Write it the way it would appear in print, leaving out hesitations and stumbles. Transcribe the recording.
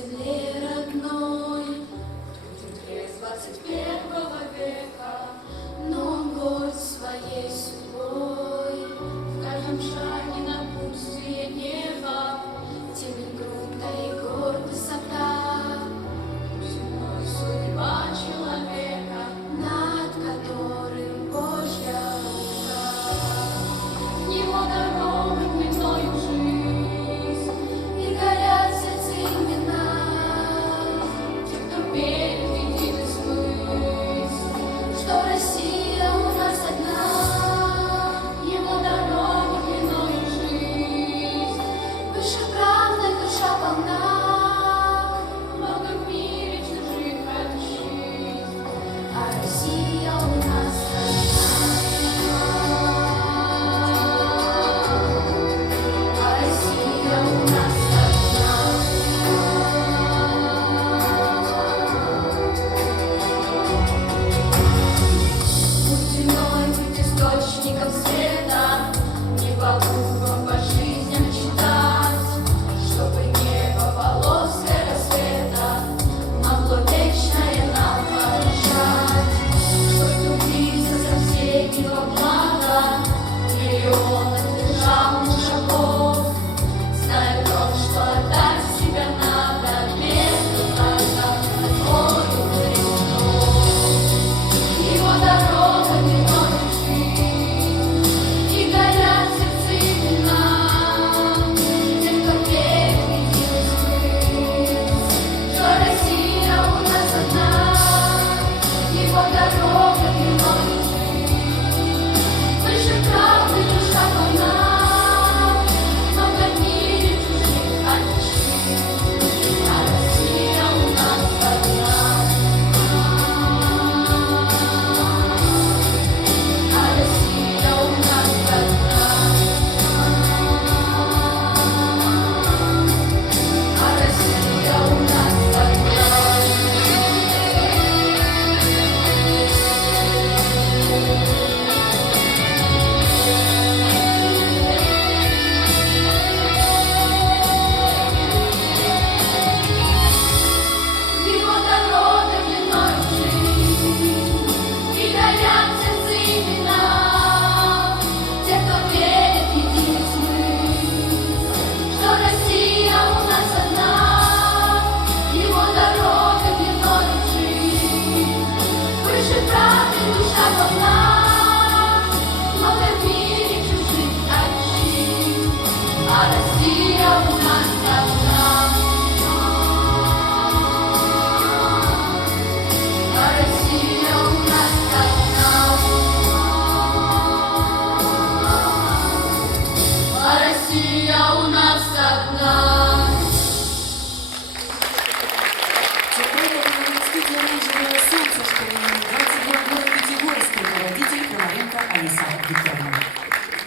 земле родной. Труден 21 века, но он горд своей судьбой. В каждом шаге напутствие неба, темен грудь и гор высота. Земной судьба человека, над которым Божья рука. Его дорога мною жизнь, и горят сердце имена тех, кто верит, видит и смысл, что Россия у нас одна. Его дорога мною жизнь, выше правды душа полна. Много в мире чужих отчизн, а Россия у нас одна. А Россия у нас одна. Будь земной, будь источником света, не по буквам, по жизням читать, чтобы небо полоской рассвета могло вечное нам отражать. Чтоб трудиться со всеми во благо миллионов державных шагов, зная то, что отдать себя надо без утрата твою Христов. Его дорога минует жизнь, и горят сердце имена тех, кто верит, видит и смысл, что Россия у нас одна. Его дорога минует жизнь, выше правды душа полна. Много в мире чужих отчин, а Россия у нас одна. А Россия у нас одна. А Россия у нас одна. Его дорога длиною жизнь, и горят сердце имена тех, кто верит, видит смысл, что Россия у нас одна. Его дорога длиною жизнь, выше правды душа полна. Много в мире чужих отчин, а Россия